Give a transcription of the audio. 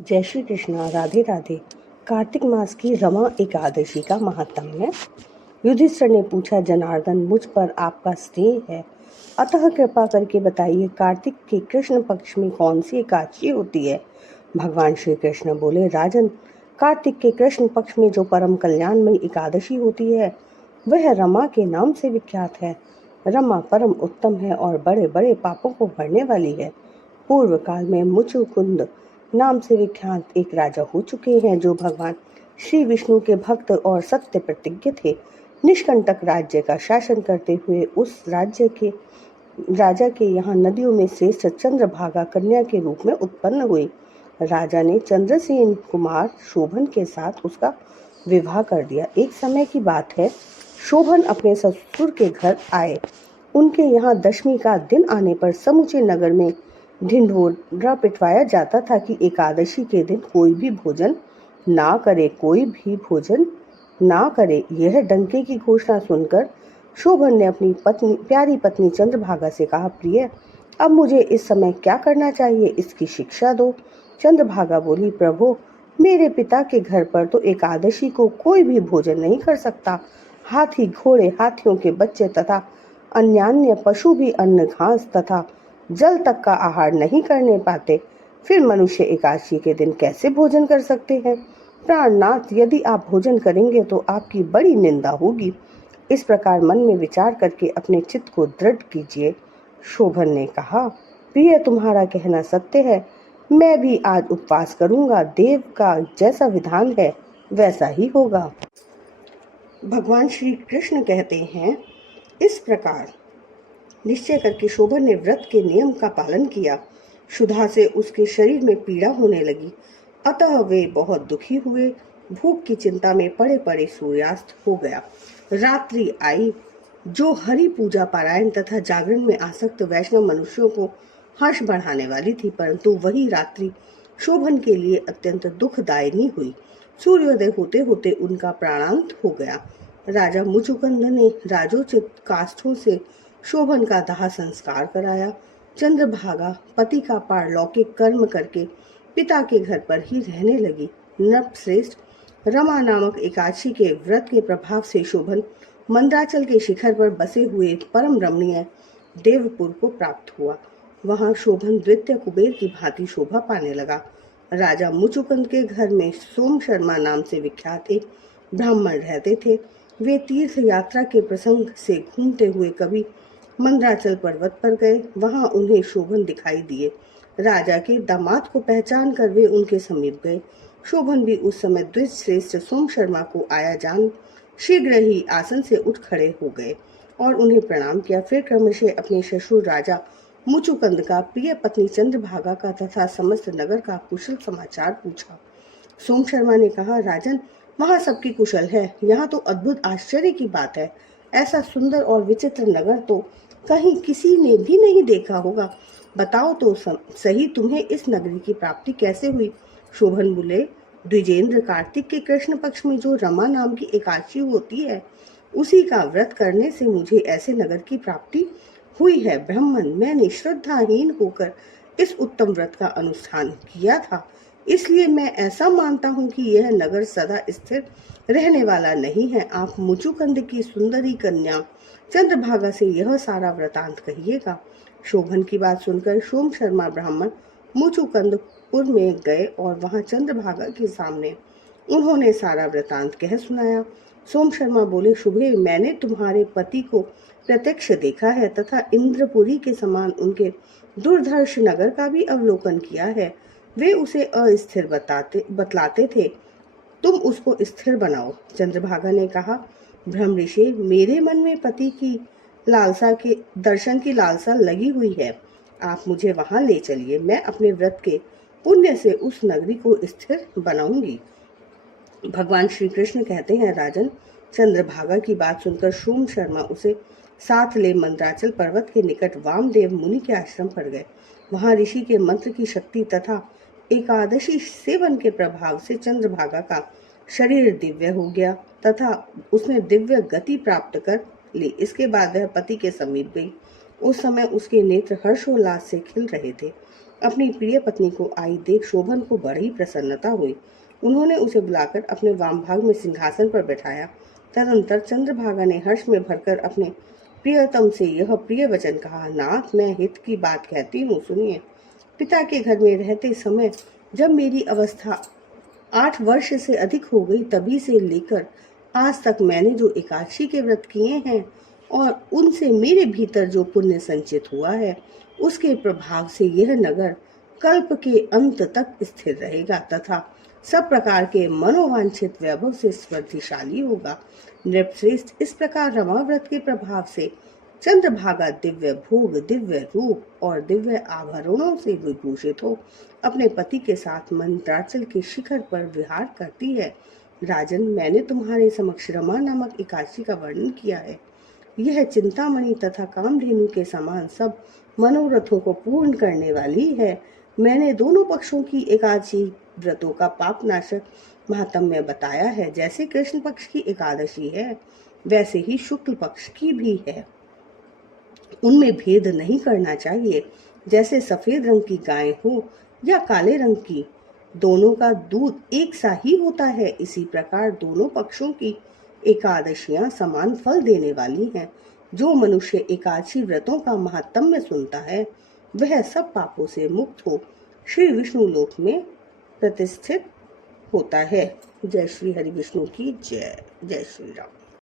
जय श्री कृष्णा। राधे राधे। कार्तिक मास की रमा एकादशी का महात्म्य है। युधिष्ठिर ने पूछा, जनार्दन, मुझ पर आपका स्नेह है, अतः कृपा करके बताइए, कार्तिक के कृष्ण पक्ष में कौन सी एकादशी होती है। भगवान श्री कृष्ण बोले, राजन, कार्तिक के कृष्ण पक्ष में जो परम कल्याणमयी एकादशी होती है वह रमा के नाम से विख्यात है। रमा परम उत्तम है और बड़े बड़े पापों को भरने वाली है। पूर्व काल में मुचुकुंद नाम से विख्यात एक राजा हो चुके हैं जो भगवान श्री विष्णु के भक्त और सत्य प्रतिज्ञ थे। निष्कंटक राज्य का शासन करते हुए उस राजा के यहाँ नदियों में श्रेष्ठ चंद्रभागा कन्या के रूप में उत्पन्न हुई। राजा ने चंद्रसेन कुमार शोभन के साथ उसका विवाह कर दिया। एक समय की बात है, शोभन अपने ससुर के घर आए। उनके यहाँ दशमी का दिन आने पर समूचे नगर में ढिंढोरा पिटवाया जाता था कि एकादशी के दिन कोई भी भोजन ना करे। यह डंके की घोषणा सुनकर शोभन ने अपनी प्यारी पत्नी चंद्रभागा से कहा, प्रिय, अब मुझे इस समय क्या करना चाहिए, इसकी शिक्षा दो। चंद्रभागा बोली, प्रभु, मेरे पिता के घर पर तो एकादशी को कोई भी भोजन नहीं कर सकता। हाथी, घोड़े, हाथियों के बच्चे तथा अन्यान्य पशु भी अन्न, घास तथा जल तक का आहार नहीं करने पाते। फिर मनुष्य एकादशी के दिन कैसे भोजन कर सकते हैं। प्राणनाथ, यदि आप भोजन करेंगे तो आपकी बड़ी निंदा होगी। इस प्रकार मन में विचार करके अपने चित्त को दृढ़ कीजिए। शोभन ने कहा, प्रिय, तुम्हारा कहना सत्य है, मैं भी आज उपवास करूंगा। देव का जैसा विधान है वैसा ही होगा। भगवान श्री कृष्ण कहते हैं, इस प्रकार निश्चय करके शोभन ने व्रत के नियम का पालन किया। क्षुधा से उसके शरीर में पीड़ा होने लगी, अतः वे बहुत दुखी हुए। भूख की चिंता में पड़े पड़े सूर्यास्त हो गया। रात्रि आई, जो हरि पूजा पारायण तथा जागरण में आसक्त वैष्णव मनुष्यों को हर्ष बढ़ाने वाली थी, परंतु वही रात्रि शोभन के लिए अत्यंत दुखदायिनी हुई। सूर्योदय होते होते उनका प्राणांत हो गया। राजा मुचुकुंद ने राजोचित काष्ठों से शोभन का दाह संस्कार कराया। चंद्रभागा पति का पारलौकिक कर्म करके पिता के घर पर ही रहने लगी। नृपश्रेष्ठ, रमा नामक एकादशी के व्रत के प्रभाव से शोभन मंदराचल के शिखर पर बसे हुए परम रमणीय देवपुर को प्राप्त हुआ। वहां शोभन द्वितीय कुबेर की भांति शोभा पाने लगा। राजा मुचुकुंद के घर में सोम शर्मा नाम से विख्यात एक ब्राह्मण रहते थे। वे तीर्थ यात्रा के प्रसंग से घूमते हुए कभी मंदराचल पर्वत पर गए। वहां उन्हें शोभन दिखाई दिए। राजा के दामाद को पहचान कर वे उनके समीप गए। शोभन भी उस समय द्विजश्रेष्ठ सोम शर्मा को आया जान शीघ्र ही आसन से उठ खड़े हो गए और उन्हें प्रणाम किया। फिर क्रमशः अपने ससुर राजा मुचुकुंद का, प्रिय पत्नी चंद्रभागा का तथा समस्त नगर का कुशल समाचार पूछा। सोम शर्मा ने कहा, राजन, वहाँ सबकी कुशल है। यहाँ तो अद्भुत आश्चर्य की बात है। ऐसा सुंदर और विचित्र नगर तो कहीं किसी ने भी नहीं देखा होगा। बताओ तो सही, तुम्हें इस नगरी की प्राप्ति कैसे हुई। शोभन बोले, द्विजेंद्र, कार्तिक के कृष्ण पक्ष में जो रमा नाम की एकादशी होती है, उसी का व्रत करने से मुझे ऐसे नगर की प्राप्ति हुई है। ब्राह्मण, मैंने श्रद्धाहीन होकर इस उत्तम व्रत का अनुष्ठान किया था, इसलिए मैं ऐसा मानता हूँ कि यह नगर सदा स्थिर रहने वाला नहीं है। आप मुचुकुंद की सुंदरी कन्या चंद्रभागा से यह सारा वृतांत कहिएगा। शोभन की बात सुनकर सोम शर्मा ब्राह्मण मुचुकुंदपुर में गए और वहां चंद्रभागा के सामने उन्होंने सारा वृतांत कह सुनाया। सोम शर्मा बोले, शुभे, मैंने तुम्हारे पति को प्रत्यक्ष देखा है तथा इंद्रपुरी के समान उनके दुर्धर्ष नगर का भी अवलोकन किया है। वे उसे अस्थिर बतलाते थे, तुम उसको स्थिर बनाओ। चंद्रभागा ने कहा, ब्रह्म ऋषि, मेरे मन में पति की लालसा के दर्शन की लालसा लगी हुई है। आप मुझे वहां ले चलिए, मैं अपने व्रत के पुण्य से उस नगरी को स्थिर बनाऊंगी। भगवान श्री कृष्ण कहते हैं, राजन, चंद्रभागा की बात सुनकर सोम शर्मा उसे साथ ले मंदराचल पर्वत के निकट वामदेव मुनि के आश्रम पर गए। वहां ऋषि के मंत्र की शक्ति तथा एकादशी सेवन के प्रभाव से चंद्रभागा का शरीर दिव्य हो गया तथा उसने दिव्य गति प्राप्त कर ली। इसके बाद वह पति के समीप गई। उस समय उसके नेत्र हर्षोल्लास से खिल रहे थे। अपनी प्रिय पत्नी को आई देख शोभन को बड़ी प्रसन्नता हुई। उन्होंने उसे बुलाकर अपने वाम भाग में सिंहासन पर बैठाया। तदंतर चंद्रभागा ने हर्ष में भरकर अपने प्रियतम से यह प्रिय वचन कहा, नाथ, मैं हित की बात कहती हूँ, सुनिए। पिता के घर में रहते समय जब मेरी अवस्था 8 वर्ष से अधिक हो गई, तभी से लेकर आज तक मैंने जो एकादशी के व्रत किए हैं और उनसे मेरे भीतर जो पुण्य संचित हुआ है, उसके प्रभाव से यह नगर कल्प के अंत तक स्थिर रहेगा तथा सब प्रकार के मनोवांछित वैभव से समृद्धिशाली होगा। नृपश्रेष्ठ, इस प्रकार रमा व्रत के प्रभाव से चंद्रभागा दिव्य भोग, दिव्य रूप और दिव्य आभरणों से विभूषित हो अपने पति के साथ मंत्राचल के शिखर पर विहार करती है। राजन, मैंने तुम्हारे समक्ष रमा नामक एकादशी का वर्णन किया है। यह चिंतामणि तथा कामधेनु के समान सब मनोरथों को पूर्ण करने वाली है। मैंने दोनों पक्षों की एकादशी व्रतों का पापनाशक महात्म्य बताया है। जैसे कृष्ण पक्ष की एकादशी है, वैसे ही शुक्ल पक्ष की भी है। उनमें भेद नहीं करना चाहिए। जैसे सफेद रंग की गाय हो या काले रंग की, दोनों का दूध एक सा ही होता है। इसी प्रकार दोनों पक्षों की एकादशियां समान फल देने वाली हैं। जो मनुष्य एकादशी व्रतों का महात्म्य सुनता है, वह सब पापों से मुक्त हो श्री विष्णु लोक में प्रतिष्ठित होता है। जय श्री हरि विष्णु की जय। जय श्री राम।